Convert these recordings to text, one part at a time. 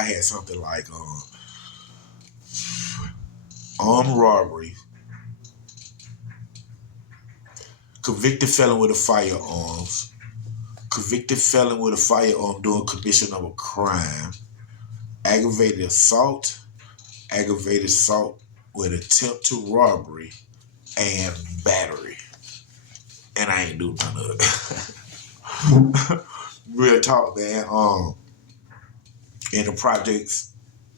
I had something like armed robbery, convicted felon with a firearms, convicted felon with a firearm during commission of a crime, aggravated assault with attempt to robbery, and battery. And I ain't do none of it. Real talk, man. In the projects,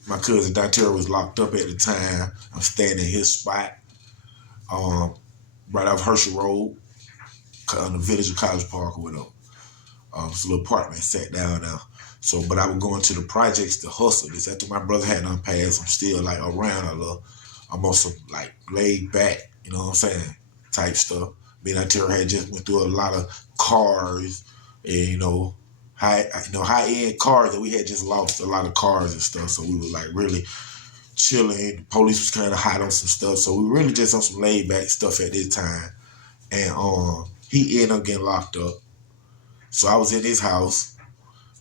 my cousin Dontario was locked up at the time. I'm staying in his spot, right off Herschel Road, on the village of College Park or whatever. It's a little apartment, sat down now. So, but I was going to the projects to hustle. This after my brother had unpassed, I'm still like around a little. I'm on some like laid back, you know what I'm saying, type stuff. Me and Ontario had just went through a lot of cars and, high end cars that we had just lost a lot of cars and stuff. So we were like really chilling. The police was kind of hot on some stuff. So we were really just on some laid back stuff at this time. And he ended up getting locked up. So I was in his house,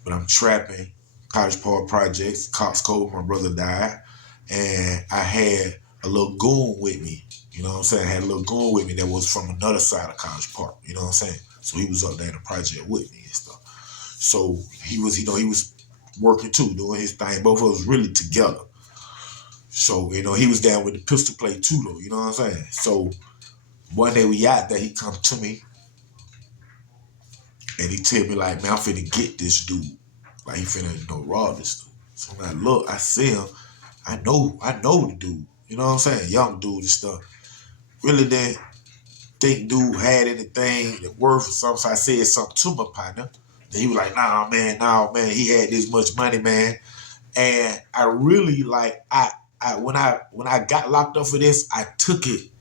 but I'm trapping, College Park Projects, cops called, my brother died, and I had a little goon with me, you know what I'm saying? I had a little goon with me that was from another side of College Park, you know what I'm saying? So he was up there in the project with me and stuff. So he was, he was working too, doing his thing. Both of us really together. So, he was down with the pistol play too, though, you know what I'm saying? So one day we out there, he come to me, and he tell me like, man, I'm finna get this dude. Like he finna, rob this dude. So when I look, I see him. I know the dude. You know what I'm saying? Young dude and stuff. Really didn't think dude had anything that worth or something. So I said something to my partner. Then he was like, nah, man, he had this much money, man. And I really like, when I got locked up for this, I took it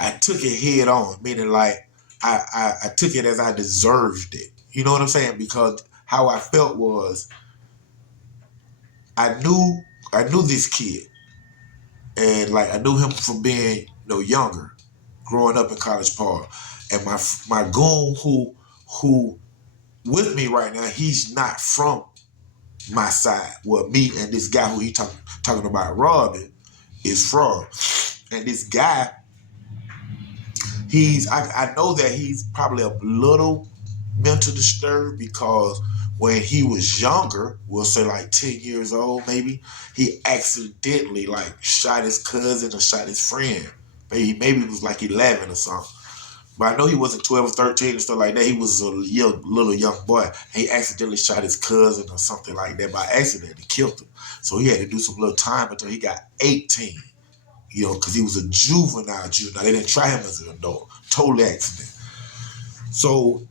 head on, meaning like I took it as I deserved it. You know what I'm saying? Because how I felt was I knew this kid, and like I knew him from being younger, growing up in College Park, and my goon who with me right now, he's not from my side. Well, me and this guy who he talking about robbing is from, and this guy. I know that he's probably a little mental disturbed because when he was younger, we'll say like 10 years old maybe, he accidentally like shot his cousin or shot his friend. Maybe it was like 11 or something. But I know he wasn't 12 or 13 and stuff like that. He was a little young boy. He accidentally shot his cousin or something like that by accident. He killed him. So he had to do some little time until he got 18. Because he was a juvenile. They didn't try him as an adult. Total accident. So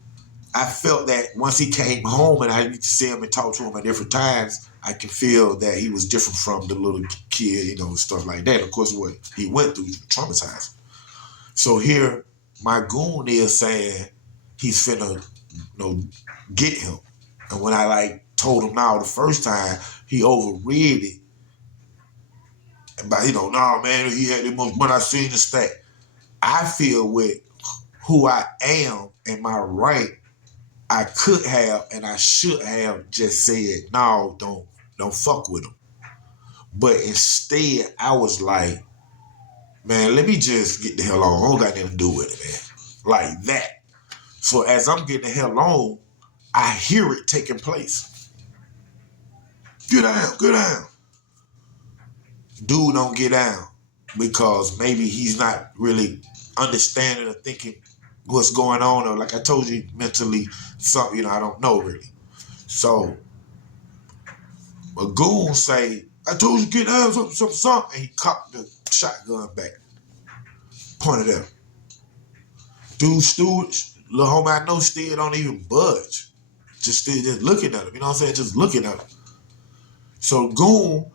I felt that once he came home and I need to see him and talk to him at different times, I can feel that he was different from the little kid, stuff like that. Of course, what he went through traumatized. So here, my goon is saying he's finna, get him. And when I told him now the first time, he overread it. But nah, man, he had the most money I seen the stack. I feel with who I am and my right, I could have and I should have just said, no, don't fuck with him. But instead, I was like, man, let me just get the hell on. I don't got nothing to do with it, man. Like that. So as I'm getting the hell on, I hear it taking place. Get down. Dude don't get down because maybe he's not really understanding or thinking what's going on, or like I told you, mentally something, I don't know really. So a goon say, I told you get down, something, and he cocked the shotgun back, pointed at him. Dude, little homie I know still don't even budge. Just looking at him, you know what I'm saying? Just looking at him. So goon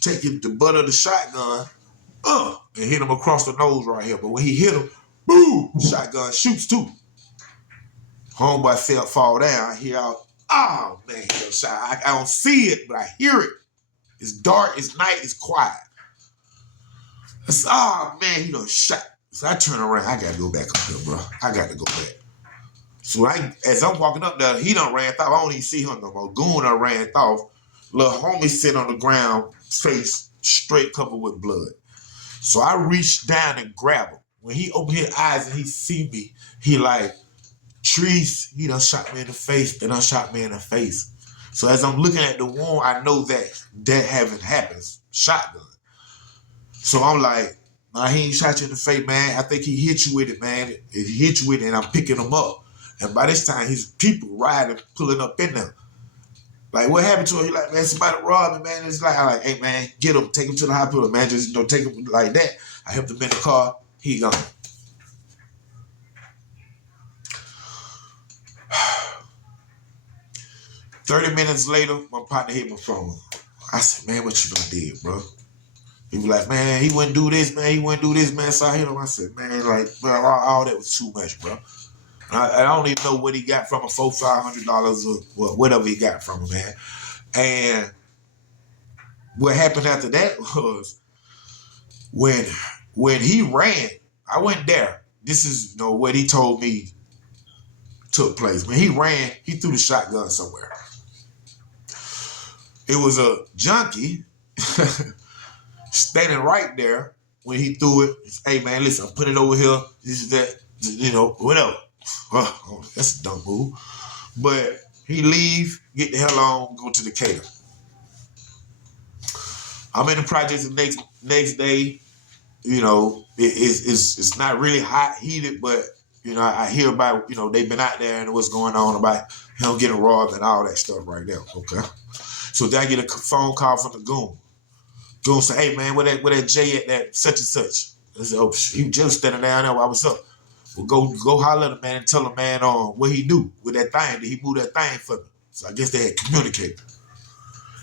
taking the butt of the shotgun, and hit him across the nose right here. But when he hit him, boom, shotgun shoots too. Homeboy fall down. I hear out, oh man, he got shot. I don't see it, but I hear it. It's dark, it's night, it's quiet. It's, oh man, he done shot. So I turn around, I gotta go back up here, bro. I got to go back. So as I'm walking up there, he done ran off. I don't even see him no more. Goon done ran off. Little homie sit on the ground, face straight covered with blood. So I reached down and grab him. When he opened his eyes and he see me, he like, Trees, he done shot me in the face. They done shot me in the face. So as I'm looking at the wound, I know that haven't happened. Shotgun. So I'm like, nah, he ain't shot you in the face, man. I think he hit you with it, man. He hit you with it, and I'm picking him up. And by this time, his people riding, pulling up in there. Like, what happened to him? He like, man, somebody robbed me, man. It's like, I'm like, hey, man, get him, take him to the hospital, man. Just, take him like that. I helped him in the car. He gone. 30 minutes later, my partner hit my phone. I said, man, what you done did, bro? He was like, man, he wouldn't do this, man. He wouldn't do this, man. So I hit him. I said, man, like, bro, all that was too much, bro. I don't even know what he got from him, $400-$500 or whatever he got from him, man. And what happened after that was when he ran, I went there. This is what he told me took place. When he ran, he threw the shotgun somewhere. It was a junkie standing right there when he threw it. Hey, man, listen, I'm putting it over here. This is that, whatever. Oh, that's a dumb move. But he leave, get the hell on, go to the cater. I'm in the projects the next day. It's not really hot, heated, but I hear about they've been out there and what's going on about him getting robbed and all that stuff right there. Okay, so then I get a phone call from the goon. Goon say, "Hey man, where that Jay at that such and such?" I said, "Oh, he just standing down there. What's up?" Well, go holler at him, man, and tell him, man, what he do with that thing. Did he move that thing for me? So I guess they had communicated.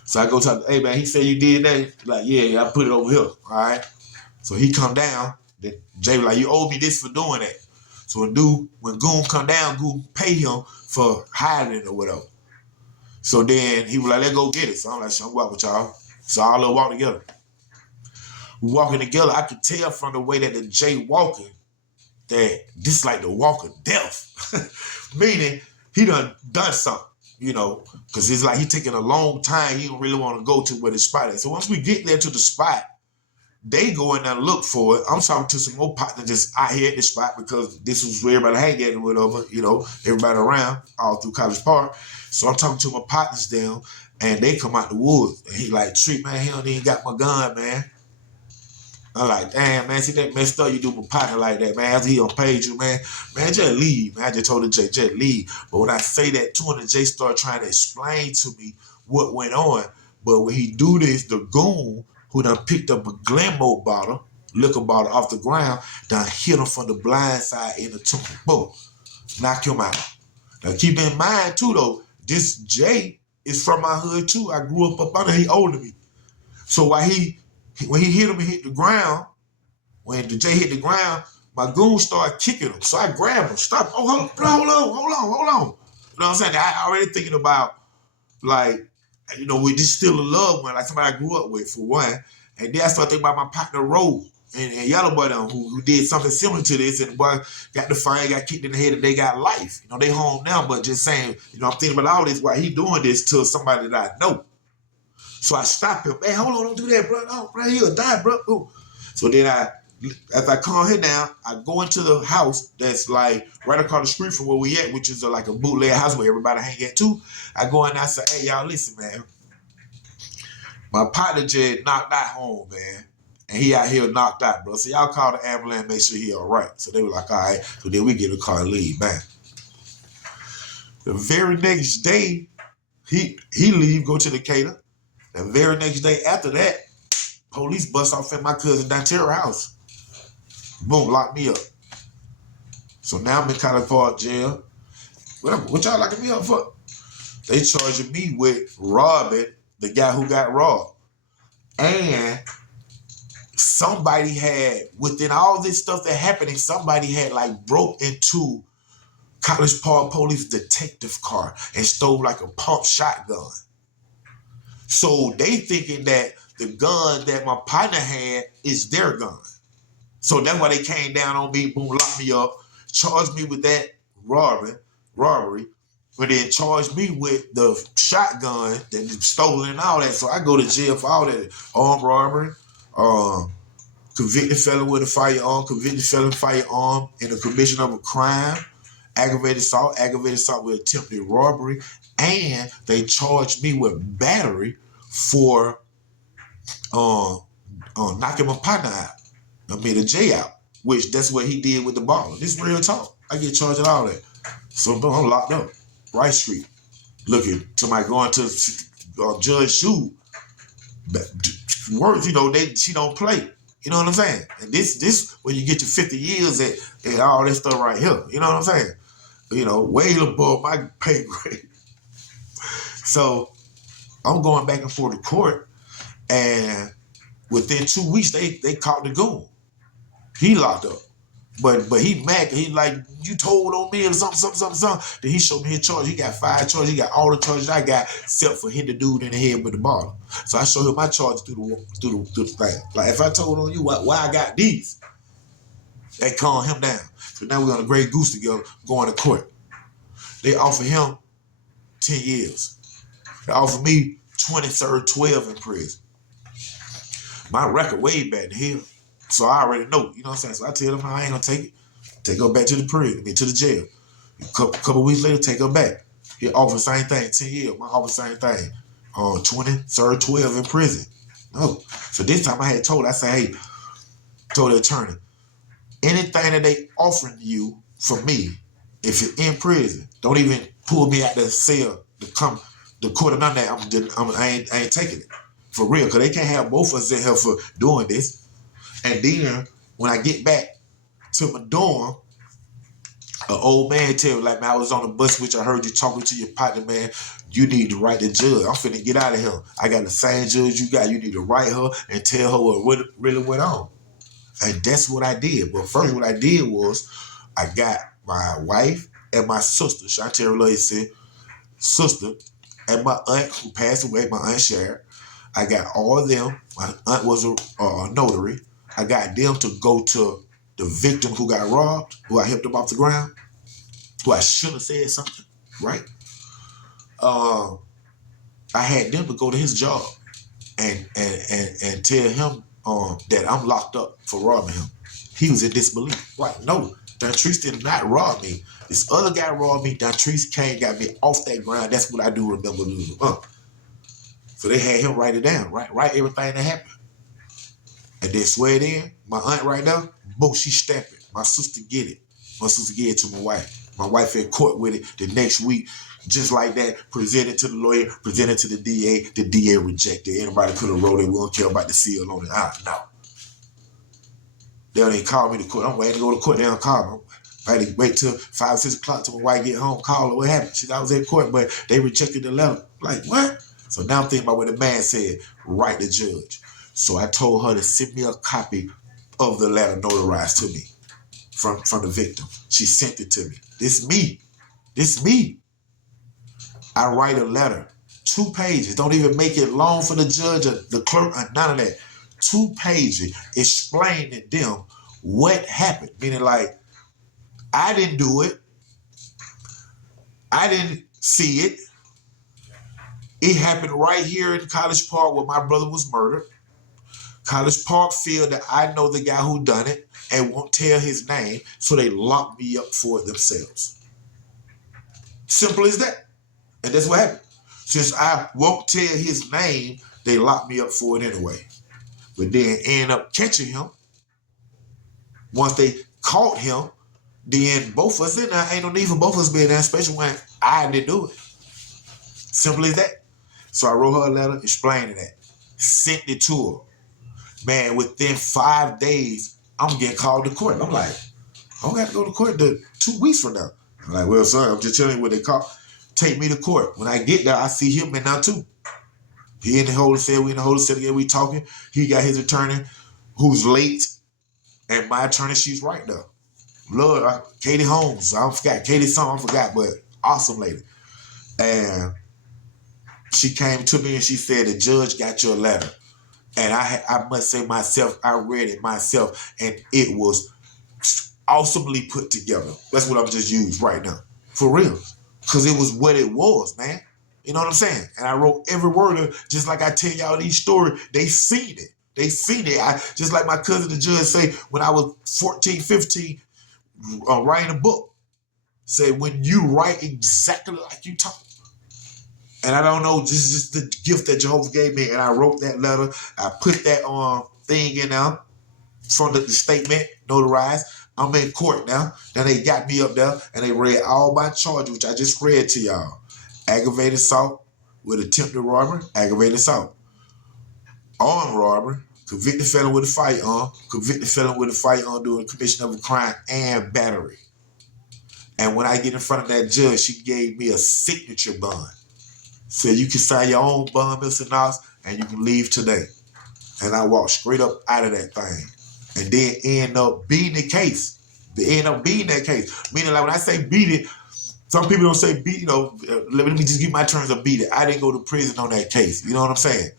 So I go talk, hey man, he said you did that. He's like, yeah, I put it over here. All right. So he come down. Then Jay was like, you owe me this for doing that. So when Goon come down, Goon pay him for hiding it or whatever. So then he was like, let's go get it. So I'm like, I'm walking with y'all. So all of us walk together. We walking together. I could tell from the way that the Jay walking that this is like the walk of death. Meaning he done something. Because it's like he taking a long time. He don't really want to go to where the spot is. So once we get there to the spot, they go in there and look for it. I'm talking to some more partners just out here at the spot because this was where everybody hang at and whatever, everybody around all through College Park. So I'm talking to my partners down and they come out the woods. And he like, Treat, man, he don't even got my gun, man. I'm like, damn, man, see that messed up. You do my partner like that, man. After he done paid you, man, just leave. Man, I just told the Jay, just leave. But when I say that to him, the Jay started trying to explain to me what went on. But when he do this, the goon who done picked up a Glenmo bottle, liquor bottle off the ground, done hit him from the blind side in the temple. Boom. Knock him out. Now keep in mind too though, this Jay is from my hood too. I grew up under, he older than me. So when he hit him and hit the ground, when the Jay hit the ground, my goon started kicking him. So I grabbed him. Stop. Oh, hold on. You know what I'm saying? I already thinking about, like, we just still a loved one, like somebody I grew up with, for one. And then I started thinking about my partner, Roll, and Yellow Boy, who did something similar to this. And the boy got the fire, got kicked in the head, and they got life. They home now, but just saying, I'm thinking about all this while he doing this to somebody that I know. So I stopped him. Hey, hold on, don't do that, bro. No, bro, he'll die, bro. Ooh. So then after I calm him down, I go into the house that's like right across the street from where we at, which is like a bootleg house where everybody hang at too. I go in and I say, hey, y'all, listen, man. My partner just knocked out home, man. And he out here knocked out, bro. So y'all call the ambulance and make sure he all right. So they were like, all right. So then we get a car and leave, man. The very next day, he leave, go to the cater. The very next day after that, police bust off at my cousin Dantera house. Boom, lock me up. So now I'm in College Park jail. What y'all locking me up for? They charging me with robbing the guy who got robbed. And somebody had, within all this stuff that happening, somebody had like broke into College Park police detective car and stole like a pump shotgun. So they thinking that the gun that my partner had is their gun. So that's why they came down on me, boom, locked me up, charged me with that robbery. But they charged me with the shotgun that is stolen and all that. So I go to jail for all that. Armed robbery, convicted felon with a firearm, convicted felon firearm in the commission of a crime, aggravated assault with attempted robbery, and they charged me with battery for knocking my partner out. I mean, the J out, which that's what he did with the ball. This is real talk. I get charged with all that. So I'm locked up. Rice Street. Looking to my going to Judge Shu. Words, she don't play. You know what I'm saying? And this when you get your 50 years at all that stuff right here. You know what I'm saying? Way above my pay grade. So I'm going back and forth to court, and within 2 weeks they caught the goon. He locked up. But he mad. He like, you told on me or something. Then he showed me his charge. He got 5 charges. He got all the charges I got, except for hitting the dude in the head with the bottle. So I showed him my charges through the thing. Like, if I told on you why I got these, they calm him down. So now we're on a Grey Goose together, going to court. They offer him 10 years. They offer me 12 in prison. My record way back here. So I already know, you know what I'm saying? So I tell them, no, I ain't gonna take it. Take her back to the prison, to the jail. A couple weeks later, take her back. He offered the same thing, 10 years. I offered the same thing. 12 in prison. No. So this time I had told the attorney, anything that they offering you for me, if you're in prison, don't even pull me out the cell to come to court or none of that. I ain't taking it. For real, because they can't have both of us in here for doing this. And then when I get back to my dorm, an old man tell me, like, man, I was on the bus with you. I heard you talking to your partner, man. You need to write the judge. I'm finna get out of here. I got the same judge you got. You need to write her and tell her what really went on. And that's what I did. But first, what I did was I got my wife and my sister, Chantel Lacey, sister, and my aunt who passed away, my aunt Sharon. I got all of them. My aunt was a notary. I got them to go to the victim who got robbed, who I helped him off the ground, who I should have said something, right? I had them to go to his job and tell him that I'm locked up for robbing him. He was in disbelief. Like, no, Dantrice did not rob me. This other guy robbed me. Dantrice came, got me off that ground. That's what I do remember losing. So they had him write it down, write everything that happened. And then swear it in. My aunt right now, boom, she stamped it. My sister get it. My sister gave it to my wife. My wife in court with it the next week, just like that, presented to the lawyer, presented to the DA. The DA rejected. Anybody could have wrote it. We don't care about the seal on it. No. They don't even call me to court. I'm waiting to go to court. They don't call me. I had to wait till 5, 6 o'clock till my wife get home, call her. What happened? She said, I was at court, but they rejected the letter. Like, what? So now I'm thinking about what the man said, write the judge. So I told her to send me a copy of the letter notarized to me from the victim. She sent it to me. This me. I write a letter, 2 pages. Don't even make it long for the judge or the clerk or none of that. 2 pages explaining to them what happened. Meaning, like, I didn't do it. I didn't see it. It happened right here in College Park where my brother was murdered. College Park feel that I know the guy who done it and won't tell his name, so they lock me up for it themselves. Simple as that. And that's what happened. Since I won't tell his name, they lock me up for it anyway. But then end up catching him. Once they caught him, then both of us in there, ain't no need for both of us being there, especially when I didn't do it. Simple as that. So I wrote her a letter explaining that. Sent it to her. Man, within 5 days, I'm getting called to court. I'm like, I don't have to go to court 2 weeks from now. I'm like, well, sir, I'm just telling you what they call. Take me to court. When I get there, I see him in there too. He in the holding cell. We in the holding cell together. We talking. He got his attorney who's late. And my attorney, she's right there. Lord, Katie Holmes. I forgot. Katie something, I forgot, but awesome lady. And she came to me and she said, the judge got your letter. And I must say myself, I read it myself, and it was awesomely put together. That's what I'm just used right now. For real. because it was what it was, man. You know what I'm saying? And I wrote every word of, just like I tell y'all these stories, they seen it. They seen it. I just like my cousin the judge say when I was 14, 15, writing a book. Say when you write exactly like you talk. And I don't know, this is just the gift that Jehovah gave me. And I wrote that letter. I put that thing in there from the statement, notarized. I'm in court now. Now they got me up there and they read all my charges, which I just read to y'all. Aggravated assault with attempted robbery, aggravated assault. Armed robbery, convicted felon with a firearm, convicted felon with a firearm doing commission of a crime, and battery. And when I get in front of that judge, she gave me a signature bond. Said you can sign your own bond, Mr. Knox, and you can leave today. And I walked straight up out of that thing. And then end up beating the case. Meaning, like when I say beat it, some people don't say beat, let me just give my terms of beat it. I didn't go to prison on that case. You know what I'm saying?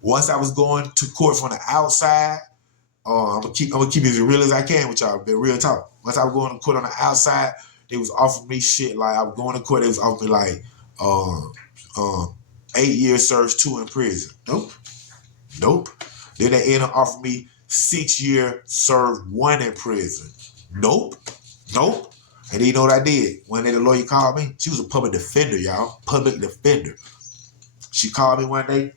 Once I was going to court from the outside, I'm gonna keep it as real as I can with y'all, but real talk. Once I was going to court on the outside, they was offering me shit like I was going to court, they was offering me like 8 years served, 2 in prison. Nope. Then they ended up offering me 6 years served, 1 in prison. Nope. And then you know what I did? When the lawyer called me, she was a public defender, y'all. Public defender. She called me one day,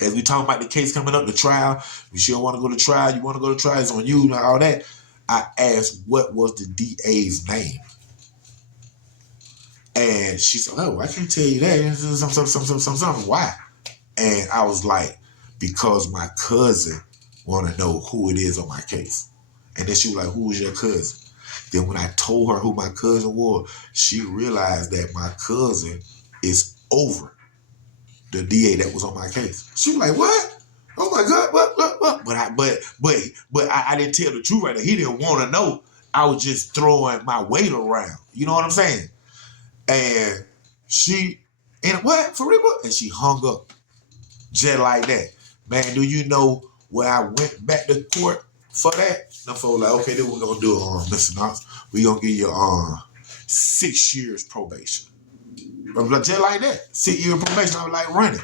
as we talking about the case coming up, the trial. If you don't want to go to trial, you want to go to trial, it's on you and all that. I asked what was the DA's name. And she said, oh, I can't tell you that. Something. Why? And I was like, because my cousin want to know who it is on my case. And then she was like, who is your cousin? Then when I told her who my cousin was, she realized that my cousin is over the DA that was on my case. She was like, what? Oh my God, what? But I didn't tell the truth right there. He didn't want to know. I was just throwing my weight around. You know what I'm saying? And she, and what? For real? And she hung up just like that. Man, do you know when I went back to court for that? Them folks like, okay, then we're going to do it, Mr. Knox. We're going to give you 6 years probation. Just like that. 6 year probation, I was like running.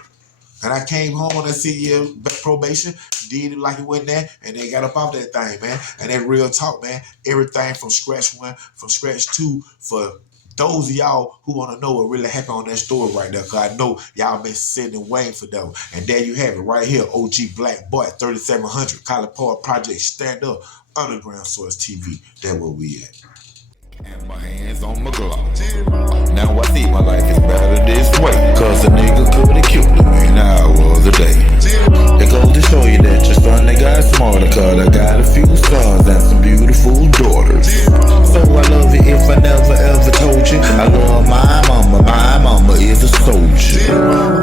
And I came home on that 6 year probation, did it like it wasn't there, and they got up off that thing, man. And that real talk, man. Everything from scratch 1, from scratch 2, for those of y'all who want to know what really happened on that story right there, because I know y'all been sitting and waiting for them. And there you have it right here, OG Black Boy, 3700, College Park Project, Stand Up, Underground Source TV. That's where we at. And my hands on my glove. Now I see my life is better this way, cause a nigga could've killed me in hours a day. It goes to show you that your son, they got smarter, cause I got a few sons and some beautiful daughters. So I love you if I never ever told you. I love my mama is a soldier.